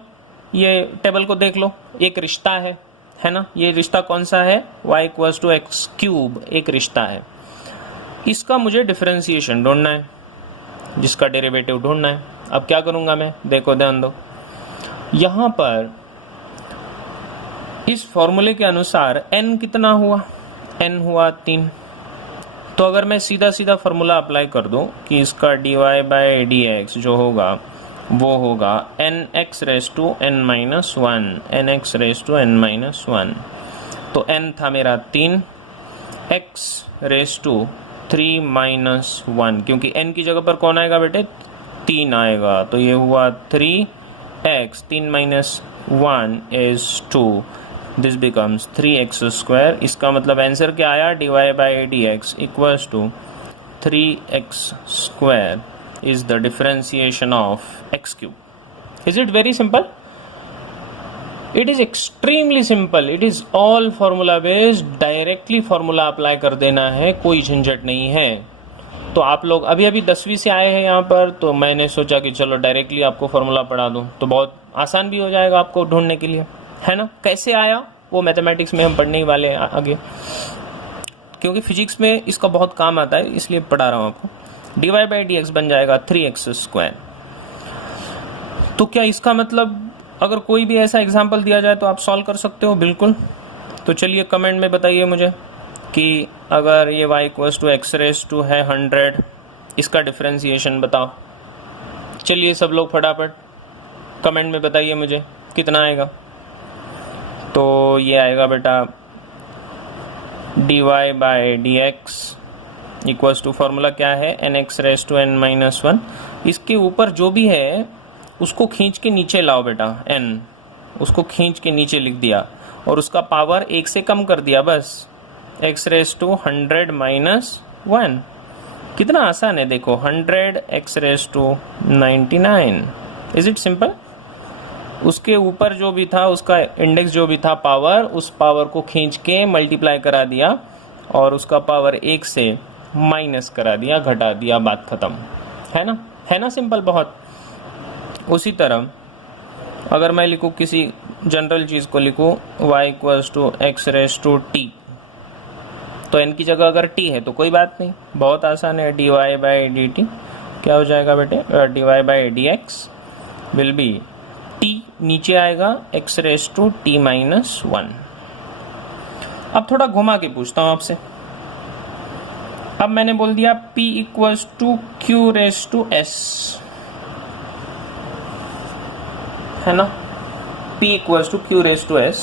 ये टेबल को देख लो, एक रिश्ता है ना, ये रिश्ता कौन सा है, y equals to X cube, एक रिश्ता है। इसका मुझे डिफरेंशिएशन ढूंढना है, जिसका डेरिवेटिव ढूंढना है। अब क्या करूंगा मैं, देखो ध्यान दो, यहां पर इस फॉर्मूले के अनुसार n कितना हुआ, n हुआ 3। तो अगर मैं सीधा सीधा फॉर्मूला अप्लाई कर दूं कि इसका dy बाई डी एक्स जो होगा वो होगा nx raise to n minus 1, nx raise to n minus 1। तो n था मेरा 3, x रेस टू 3 माइनस 1, क्योंकि n की जगह पर कौन आएगा बेटे, 3 आएगा। तो ये हुआ 3x, 3 minus 1 is 2, this becomes 3x square. इसका मतलब आंसर क्या आया, dy by D X equals to 3x square is the differentiation of x cube. Is it very simple? It is extremely simple. It is all formula based. Directly formula apply कर देना है, कोई झंझट नहीं है। तो आप लोग अभी अभी 10वीं से आए हैं यहाँ पर, तो मैंने सोचा कि चलो डायरेक्टली आपको फॉर्मूला पढ़ा दूँ, तो बहुत आसान भी हो जाएगा आपको ढूंढने के लिए, है ना। कैसे आया वो मैथमेटिक्स में हम पढ़ने ही वाले हैं आगे, क्योंकि फिजिक्स में इसका बहुत काम आता है, इसलिए पढ़ा रहा हूँ आपको। dy बाई डी एक्स बन जाएगा 3x स्क्वायर। तो क्या इसका मतलब अगर कोई भी ऐसा एग्जाम्पल दिया जाए तो आप सॉल्व कर सकते हो, बिल्कुल। तो चलिए कमेंट में बताइए मुझे कि अगर ये y equals to X raise to है 100, इसका डिफरेंशिएशन बताओ। चलिए सब लोग फटाफट कमेंट में बताइए मुझे कितना आएगा। तो ये आएगा बेटा dy by D X equals to formula क्या है, nx raise to n minus 1। इसके ऊपर जो भी है उसको खींच के नीचे लाओ बेटा, n उसको खींच के नीचे लिख दिया और उसका पावर 1 से कम कर दिया, बस x रेस टू 100 माइनस 1। कितना आसान है देखो, 100 x raise to 99। Is it simple. उसके ऊपर जो भी था, उसका इंडेक्स जो भी था पावर, उस पावर को खींच के मल्टीप्लाई करा दिया और उसका पावर 1 से माइनस करा दिया, घटा दिया, बात खत्म, है ना सिंपल बहुत। उसी तरह अगर मैं लिखूँ किसी जनरल चीज़ को लिखूँ y equals to X raise to t, तो n की जगह अगर t है तो कोई बात नहीं, बहुत आसान है। dy बाई डी टी क्या हो जाएगा बेटे, dy by D X will be t नीचे आएगा x raise to t minus 1। अब थोड़ा घुमा के पूछता हूँ आपसे। अब मैंने बोल दिया p equals to Q raise to s, है ना, p equals to Q raise to s,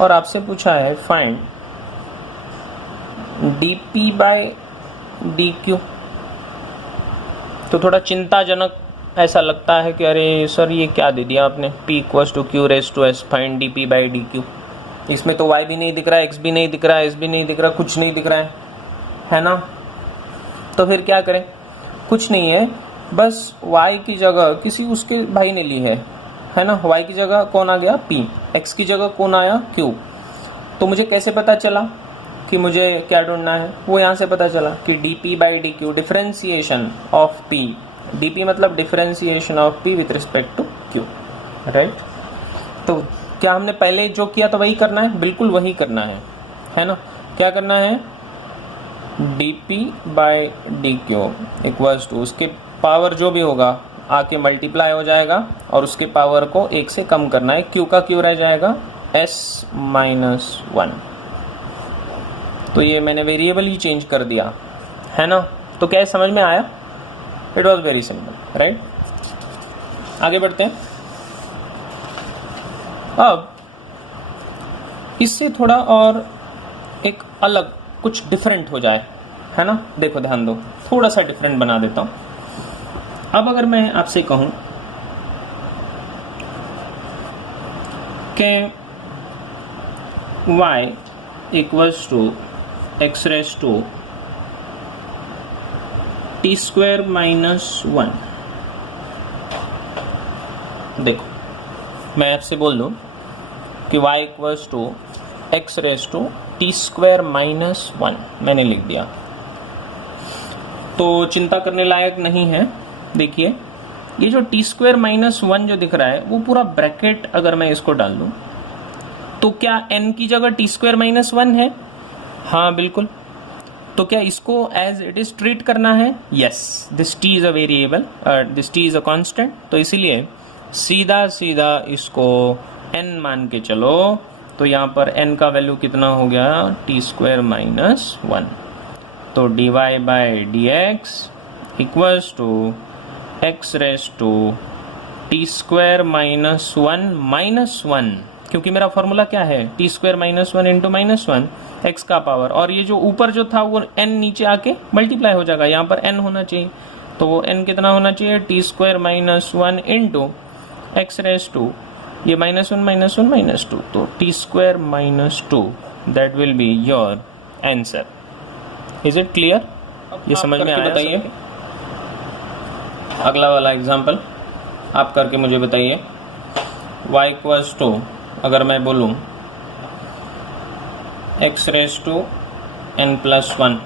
और आपसे पूछा है फाइंड dp बाय dq। तो थोड़ा चिंताजनक ऐसा लगता है कि अरे सर ये क्या दे दिया आपने, p equals to Q raise to s find dp by dq। इसमें तो y भी नहीं दिख रहा है, x भी नहीं दिख रहा है, s भी नहीं दिख रहा, कुछ नहीं दिख रहा है ना। तो फिर क्या करें, कुछ नहीं है, बस y की जगह किसी उसके भाई ने ली है ना। y की जगह कौन आ गया p, x की जगह कौन आया q। तो मुझे कैसे पता चला कि मुझे क्या ढूंढना है, वो यहाँ से पता चला कि dp by dq differentiation of p, dp मतलब differentiation of p with respect to q, right. तो क्या हमने पहले जो किया था वही करना है, बिल्कुल वही करना है ना। क्या करना है, dp by dq equals to उसके पावर जो भी होगा आके मल्टीप्लाई हो जाएगा और उसके पावर को 1 से कम करना है, q का q रह जाएगा s माइनस 1। तो ये मैंने वेरिएबल ही चेंज कर दिया, है ना। तो क्या समझ में आया, it was very simple, right. आगे बढ़ते हैं। अब इससे थोड़ा और एक अलग कुछ डिफरेंट हो जाए, है ना। देखो ध्यान दो, थोड़ा सा डिफरेंट बना देता हूं। अब अगर मैं आपसे कहूं कि y equals to X raise to T square minus 1, देखो मैं आपसे बोल दूं कि y equals to X raise to T square minus 1, मैंने लिख दिया, तो चिंता करने लायक नहीं है। देखिए ये जो टी स्क्वायर माइनस 1 जो दिख रहा है वो पूरा ब्रैकेट अगर मैं इसको डाल दूं तो क्या n की जगह टी स्क्वायर माइनस 1 है? हाँ बिल्कुल। तो क्या इसको एज इट इज ट्रीट करना है? Yes, this t is a variable, this t is a constant, तो इसीलिए सीधा सीधा इसको n मान के चलो, तो यहाँ पर n का वैल्यू कितना हो गया? T square minus 1। तो dy by D X equals to X raise to T square minus 1, क्योंकि मेरा फॉर्मूला क्या है? T square minus 1 into minus 1 X का पावर, और ये जो ऊपर जो था वो n नीचे आके मल्टीप्लाई हो जाएगा, यहाँ पर n होना चाहिए, तो वो n कितना होना चाहिए? T square minus 1 into X raise to ये माइनस 1 माइनस 1 माइनस 2, तो T square minus 2, that will be your answer. Is it clear? ये समझ में आया? बताइए अगला वाला एग्जाम्पल आप करके मुझे बताइए। y इक्वल्स टू, अगर मैं बोलूं x raise to n plus 1,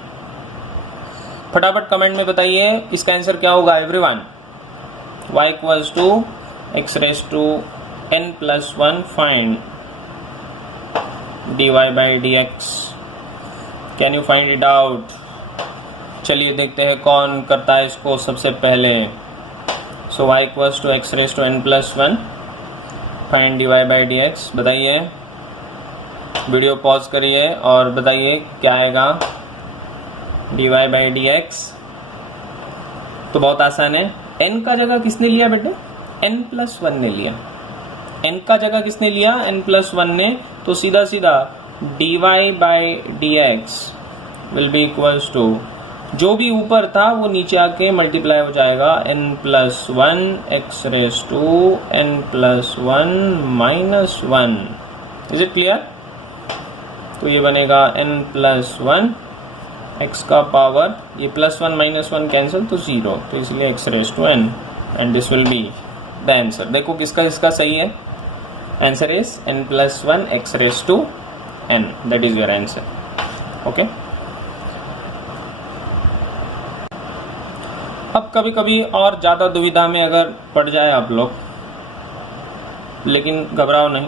फटाफट कमेंट में बताइए इसका आंसर क्या होगा everyone. y equals to x raise to n plus 1, find dy by D X. Can you find it out? चलिए देखते हैं कौन करता है इसको सबसे पहले। So y equals to X raise to n plus 1, find dy by D X. बताइए, वीडियो पॉज करिए और बताइए क्या आएगा dy बाई डी एक्स। तो बहुत आसान है, n का जगह किसने लिया बेटे? n प्लस 1 ने लिया। n का जगह किसने लिया? n प्लस 1 ने, तो सीधा सीधा dy by D X will be equals to, जो भी ऊपर था वो नीचे आके मल्टीप्लाई हो जाएगा, n plus 1 X raise to n plus 1 minus 1। Is it clear? तो ये बनेगा n प्लस 1 x का पावर, ये प्लस 1 माइनस 1 कैंसिल तो 0, तो इसलिए x raise to n, and this will be the answer. देखो किसका इसका सही है? Answer is n plus 1 x raise to n, that is your answer. Okay, अब कभी कभी और ज़्यादा दुविधा में अगर पड़ जाए आप लोग, लेकिन घबराओ नहीं,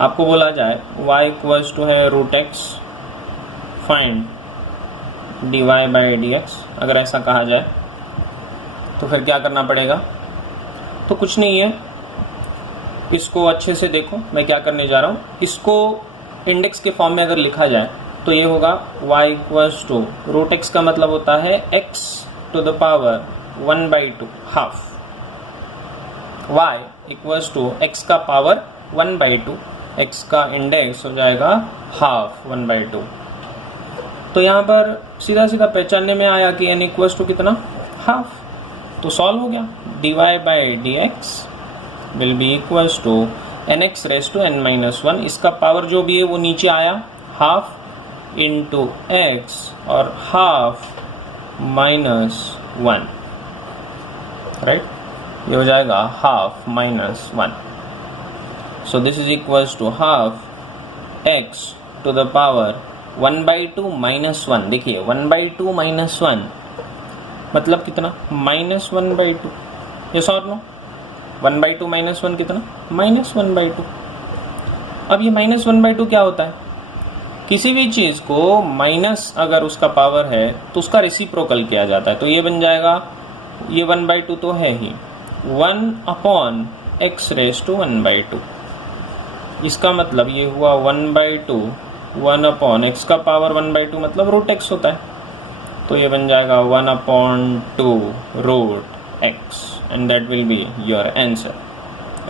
आपको बोला जाए y इक्वल्स टू है root X, find dy by D X, अगर ऐसा कहा जाए तो फिर क्या करना पड़ेगा? तो कुछ नहीं है, इसको अच्छे से देखो मैं क्या करने जा रहा हूँ। इसको इंडेक्स के फॉर्म में अगर लिखा जाए तो ये होगा y equals to root X का मतलब होता है x to the power 1/2 half, y equals to x का पावर 1/2, x का इंडेक्स हो जाएगा हाफ 1/2। तो यहाँ पर सीधा सीधा पहचानने में आया कि n इक्वल्स टू कितना? हाफ, तो सॉल्व हो गया। dy by D X will be equals to nx raise to n minus 1, इसका पावर जो भी है वो नीचे आया, हाफ इंटू x और हाफ माइनस 1, राइट, ये हो जाएगा half minus 1। So this is equals to half x to the power 1/2 minus 1। देखिए 1/2 माइनस 1 मतलब कितना? माइनस 1/2। यस और नो? 1/2 माइनस 1 कितना? माइनस 1/2। अब ये माइनस 1/2 क्या होता है? किसी भी चीज़ को माइनस अगर उसका पावर है तो उसका रेसिप्रोकल किया जाता है, तो ये बन जाएगा, ये 1/2 तो है ही, 1/x रेस टू 1/2। इसका मतलब ये हुआ 1/2, 1/x का पावर 1/2 मतलब रूट x होता है, तो ये बन जाएगा 1/2 root x, and that will be your answer,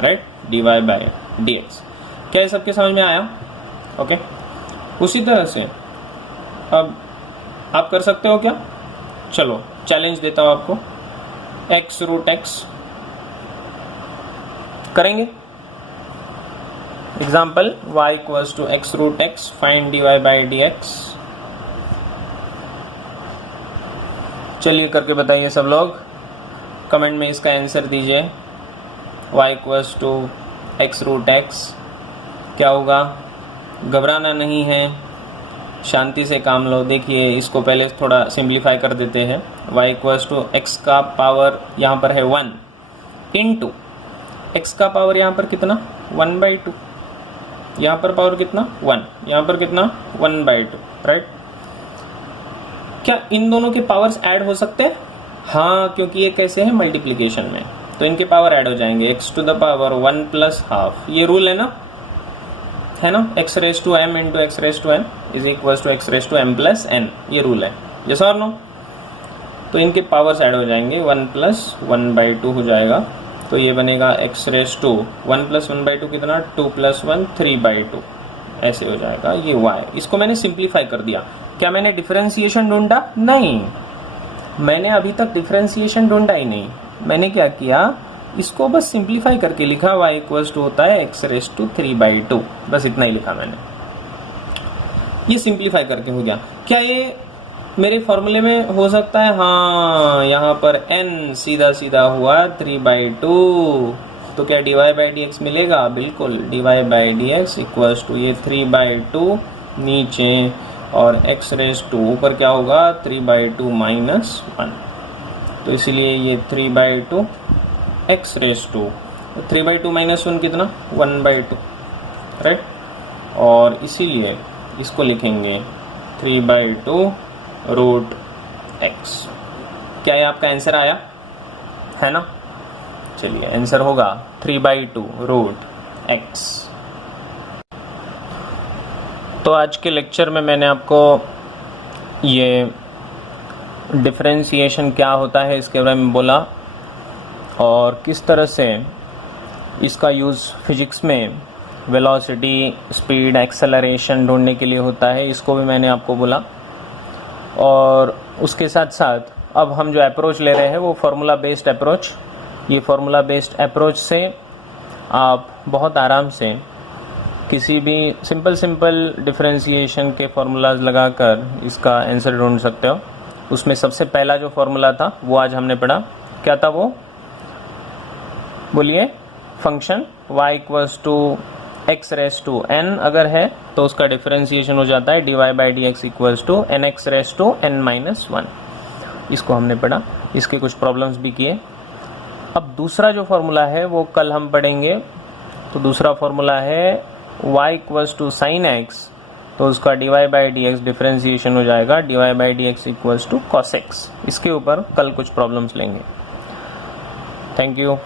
right, dy by D X. क्या ये सबके समझ में आया? ओके, उसी तरह से अब आप कर सकते हो क्या? चलो चैलेंज देता हूं आपको, x रूट x करेंगे। Example y equals to x root x, find dy by dx। चलिए करके बताइए सब लोग, कमेंट में इसका आंसर दीजिए। y equals to x root x क्या होगा? घबराना नहीं है, शांति से काम लो। देखिए इसको पहले थोड़ा सिंप्लीफाई कर देते हैं। y इक्वल्स टू x का पावर यहाँ पर है 1 इंटू x का पावर यहाँ पर कितना 1/2, यहाँ पर पावर कितना 1, यहाँ पर कितना 1/2, राइट। क्या इन दोनों के पावर्स ऐड हो सकते हैं? हाँ, क्योंकि ये कैसे है मल्टीप्लीकेशन में, तो इनके पावर ऐड हो जाएंगे। x to the power 1 plus half, ये रूल है ना, x raise to m into x raise to n is equal to x raise to m plus n, ये रूल है, यस और नो। तो इनके पावर्स ऐड हो जाएंगे, 1 प्लस 1/2 हो जाएगा, तो ये बनेगा x रेस टू 1 प्लस 1/2 कितना 2 प्लस 1 3/2, ऐसे हो जाएगा ये y। इसको मैंने सिंप्लीफाई कर दिया। क्या मैंने डिफरेंशिएशन ढूंढा? नहीं, मैंने अभी तक डिफरेंशिएशन ढूंढा ही नहीं। मैंने क्या किया, इसको बस सिंप्लीफाई करके लिखा, y इक्वल्स टू होता है x रेस टू 3/2, बस इतना ही लिखा मैंने। ये सिंप्लीफाई करके हो गया। क्या ये मेरे फॉर्मूले में हो सकता है? हाँ, यहाँ पर n सीधा सीधा हुआ 3/2, तो क्या dy बाई dx मिलेगा? बिल्कुल, dy by dx equals to ये 3/2 नीचे और x रेस टू ऊपर क्या होगा 3/2 माइनस 1, तो इसलिए ये 3/2 x रेस टू 3/2 माइनस 1 कितना 1/2, राइट। और इसीलिए इसको लिखेंगे 3/2 रूट x। क्या ये आपका आंसर आया है ना? चलिए आंसर होगा 3/2 रूट x। तो आज के लेक्चर में मैंने आपको ये डिफरेंशिएशन क्या होता है इसके बारे में बोला, और किस तरह से इसका यूज़ फिजिक्स में वेलोसिटी, स्पीड, एक्सेलरेशन ढूंढने के लिए होता है, इसको भी मैंने आपको बोला। और उसके साथ साथ अब हम जो अप्रोच ले रहे हैं वो फार्मूला बेस्ड अप्रोच। ये फार्मूला बेस्ड अप्रोच से आप बहुत आराम से किसी भी सिंपल डिफरेंशिएशन के फार्मूलाज लगाकर इसका आंसर ढूंढ सकते हो। उसमें सबसे पहला जो फार्मूला था वो आज हमने पढ़ा। क्या था वो? बोलिए। Function y equals to x raise to n अगर है तो उसका डिफरेंशिएशन हो जाता है dy by dx equals to nx raise to n minus 1। इसको हमने पढ़ा, इसके कुछ प्रॉब्लम्स भी किए। अब दूसरा जो फार्मूला है वो कल हम पढ़ेंगे। तो दूसरा फार्मूला है y equals to sine x, तो उसका dy बाई dx डिफरेंशिएशन हो जाएगा dy by dx equals to cos x। इसके ऊपर कल कुछ प्रॉब्लम्स लेंगे। Thank you.